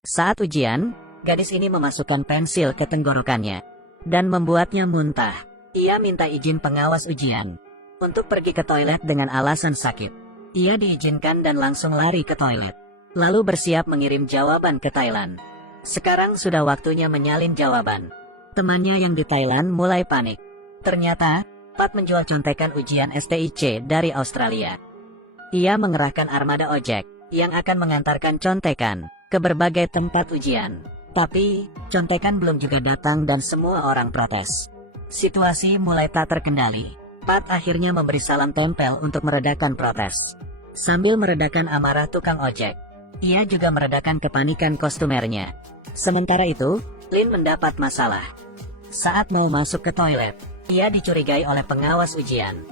Saat ujian, gadis ini memasukkan pensil ke tenggorokannya dan membuatnya muntah. Ia minta izin pengawas ujian untuk pergi ke toilet dengan alasan sakit. Ia diizinkan dan langsung lari ke toilet, lalu bersiap mengirim jawaban ke Thailand. Sekarang sudah waktunya menyalin jawaban. Temannya yang di Thailand mulai panik. Ternyata, Pat menjual contekan ujian STIC dari Australia. Ia mengerahkan armada ojek yang akan mengantarkan contekan ke berbagai tempat ujian. Tapi, contekan belum juga datang dan semua orang protes. Situasi mulai tak terkendali. Pat akhirnya memberi salam tempel untuk meredakan protes. Sambil meredakan amarah tukang ojek, ia juga meredakan kepanikan kostumernya. Sementara itu, Lin mendapat masalah. Saat mau masuk ke toilet, ia dicurigai oleh pengawas ujian.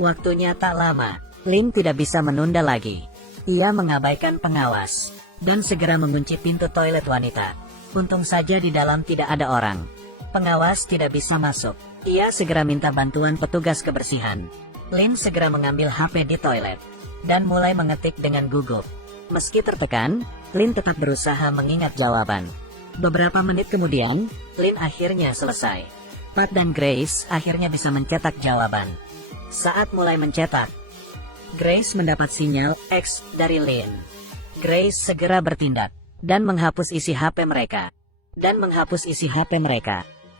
Waktunya tak lama, Lin tidak bisa menunda lagi. Ia mengabaikan pengawas dan segera mengunci pintu toilet wanita. Untung saja di dalam tidak ada orang. Pengawas tidak bisa masuk. Ia segera minta bantuan petugas kebersihan. Lin segera mengambil HP di toilet dan mulai mengetik dengan gugup. Meski tertekan, Lin tetap berusaha mengingat jawaban. Beberapa menit kemudian, Lin akhirnya selesai. Pat dan Grace akhirnya bisa mencetak jawaban. Saat mulai mencetak, Grace mendapat sinyal X dari Lin. Grace segera bertindak dan menghapus isi HP mereka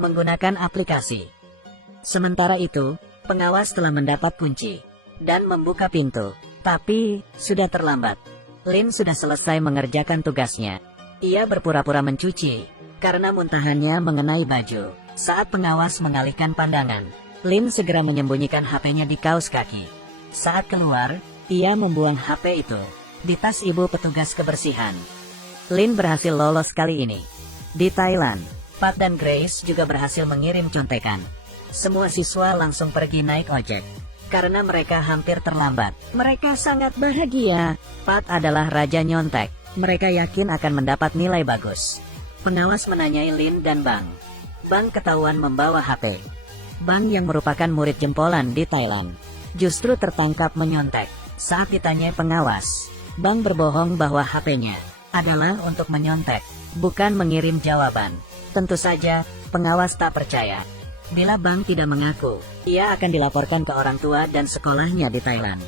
menggunakan aplikasi. Sementara itu, pengawas telah mendapat kunci dan membuka pintu, tapi sudah terlambat. Lin sudah selesai mengerjakan tugasnya. Ia berpura-pura mencuci karena muntahannya mengenai baju. Saat pengawas mengalihkan pandangan, Lin segera menyembunyikan HP-nya di kaos kaki. Saat keluar, ia membuang HP itu di tas ibu petugas kebersihan. Lin berhasil lolos kali ini. Di Thailand, Pat dan Grace juga berhasil mengirim contekan. Semua siswa langsung pergi naik ojek karena mereka hampir terlambat. Mereka sangat bahagia. Pat adalah raja nyontek. Mereka yakin akan mendapat nilai bagus. Pengawas menanyai Lin dan Bang. Bang ketahuan membawa HP. Bang yang merupakan murid jempolan di Thailand justru tertangkap menyontek. Saat ditanyai pengawas, Bang berbohong bahwa HP-nya adalah untuk menyontek, bukan mengirim jawaban. Tentu saja, pengawas tak percaya. Bila Bang tidak mengaku, ia akan dilaporkan ke orang tua dan sekolahnya di Thailand.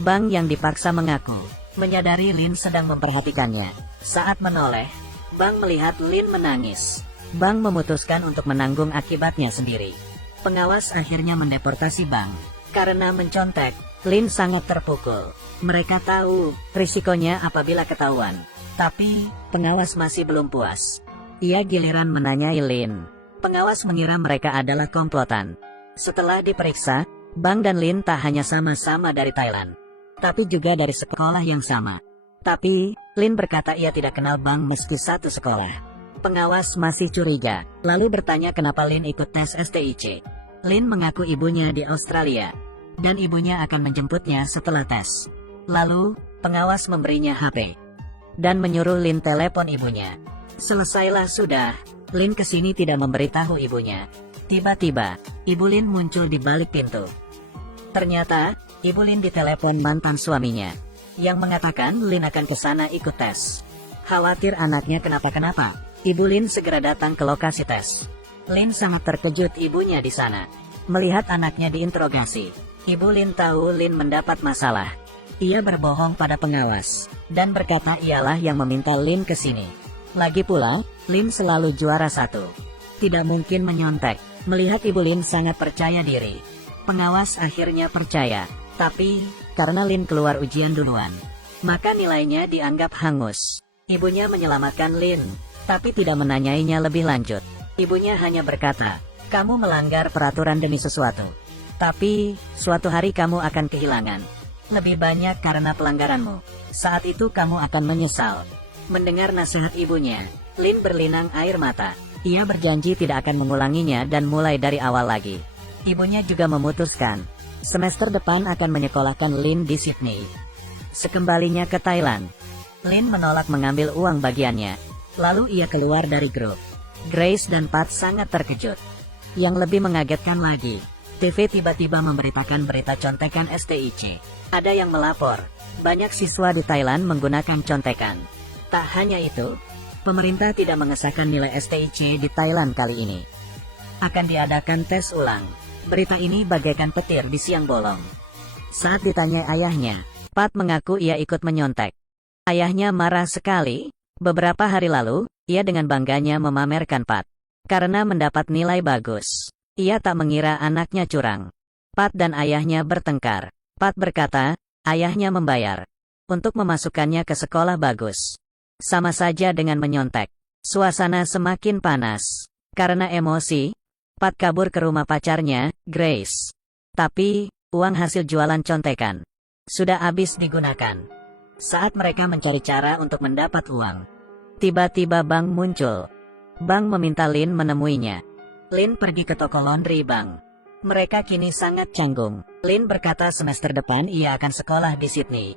Bang yang dipaksa mengaku, menyadari Lin sedang memperhatikannya. Saat menoleh, Bang melihat Lin menangis. Bang memutuskan untuk menanggung akibatnya sendiri. Pengawas akhirnya mendeportasi Bang. Karena mencontek, Lin sangat terpukul. Mereka tahu risikonya apabila ketahuan. Tapi, pengawas masih belum puas. Ia giliran menanyai Lin. Pengawas mengira mereka adalah komplotan. Setelah diperiksa, Bang dan Lin tak hanya sama-sama dari Thailand, tapi juga dari sekolah yang sama. Tapi, Lin berkata ia tidak kenal Bang meski satu sekolah. Pengawas masih curiga, lalu bertanya kenapa Lin ikut tes STIC. Lin mengaku ibunya di Australia, dan ibunya akan menjemputnya setelah tes. Lalu, pengawas memberinya HP, dan menyuruh Lin telepon ibunya. Selesailah sudah, Lin kesini tidak memberitahu ibunya. Tiba-tiba, Ibu Lin muncul di balik pintu. Ternyata, Ibu Lin ditelepon mantan suaminya, yang mengatakan Lin akan ke sana ikut tes. Khawatir anaknya kenapa-kenapa, Ibu Lin segera datang ke lokasi tes. Lin sangat terkejut ibunya di sana. Melihat anaknya diinterogasi, Ibu Lin tahu Lin mendapat masalah. Ia berbohong pada pengawas, dan berkata ialah yang meminta Lin ke sini. Lagi pula, Lin selalu juara satu. Tidak mungkin menyontek. Melihat Ibu Lin sangat percaya diri, pengawas akhirnya percaya. Tapi, karena Lin keluar ujian duluan, maka nilainya dianggap hangus. Ibunya menyelamatkan Lin, tapi tidak menanyainya lebih lanjut. Ibunya hanya berkata, kamu melanggar peraturan demi sesuatu. Tapi, suatu hari kamu akan kehilangan lebih banyak karena pelanggaranmu. Saat itu kamu akan menyesal. Mendengar nasihat ibunya, Lin berlinang air mata. Ia berjanji tidak akan mengulanginya dan mulai dari awal lagi. Ibunya juga memutuskan, semester depan akan menyekolahkan Lin di Sydney. Sekembalinya ke Thailand, Lin menolak mengambil uang bagiannya. Lalu ia keluar dari grup. Grace dan Pat sangat terkejut. Yang lebih mengagetkan lagi, TV tiba-tiba memberitakan berita contekan STIC. Ada yang melapor, banyak siswa di Thailand menggunakan contekan. Tak hanya itu, Pemerintah tidak mengesahkan nilai STIC di Thailand kali ini. Akan diadakan tes ulang. Berita ini bagaikan petir di siang bolong. Saat ditanya ayahnya, Pat mengaku ia ikut menyontek. Ayahnya marah sekali. Beberapa hari lalu, ia dengan bangganya memamerkan Pat. Karena mendapat nilai bagus. Ia tak mengira anaknya curang. Pat dan ayahnya bertengkar. Pat berkata, ayahnya membayar untuk memasukkannya ke sekolah bagus. Sama saja dengan menyontek. Suasana semakin panas. Karena emosi, Pat kabur ke rumah pacarnya, Grace. Tapi, uang hasil jualan contekan sudah habis digunakan. Saat mereka mencari cara untuk mendapat uang, tiba-tiba Bang muncul. Bang meminta Lin menemuinya. Lin pergi ke toko laundry Bang. Mereka kini sangat canggung. Lin berkata semester depan ia akan sekolah di Sydney.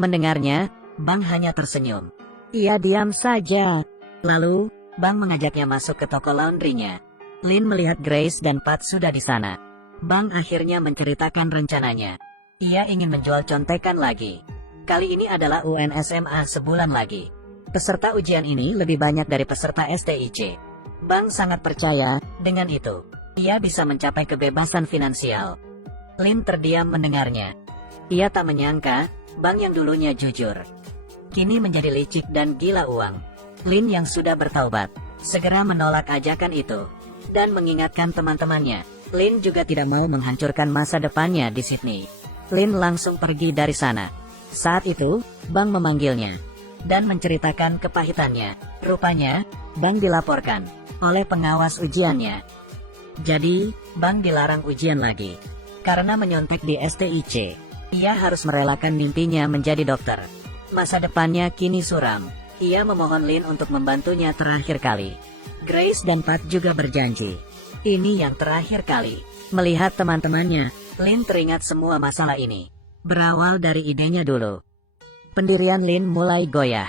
Mendengarnya, Bang hanya tersenyum. Ia diam saja. Lalu, Bang mengajaknya masuk ke toko laundrynya. Lin melihat Grace dan Pat sudah di sana. Bang akhirnya menceritakan rencananya. Ia ingin menjual contekan lagi. Kali ini adalah UN SMA sebulan lagi. Peserta ujian ini lebih banyak dari peserta STIC. Bang sangat percaya, dengan itu, ia bisa mencapai kebebasan finansial. Lin terdiam mendengarnya. Ia tak menyangka, Bang yang dulunya jujur, kini menjadi licik dan gila uang. Lin yang sudah bertaubat, segera menolak ajakan itu, dan mengingatkan teman-temannya. Lin juga tidak mau menghancurkan masa depannya di Sydney. Lin langsung pergi dari sana. Saat itu, Bang memanggilnya, dan menceritakan kepahitannya. Rupanya, Bang dilaporkan oleh pengawas ujiannya. Jadi, Bang dilarang ujian lagi. Karena menyontek di STIC, ia harus merelakan mimpinya menjadi dokter. Masa depannya kini suram. Ia memohon Lin untuk membantunya terakhir kali. Grace dan Pat juga berjanji. Ini yang terakhir kali. Melihat teman-temannya, Lin teringat semua masalah ini. Berawal dari idenya dulu. Pendirian Lin mulai goyah.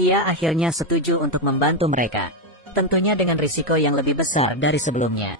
Ia akhirnya setuju untuk membantu mereka. Tentunya dengan risiko yang lebih besar dari sebelumnya.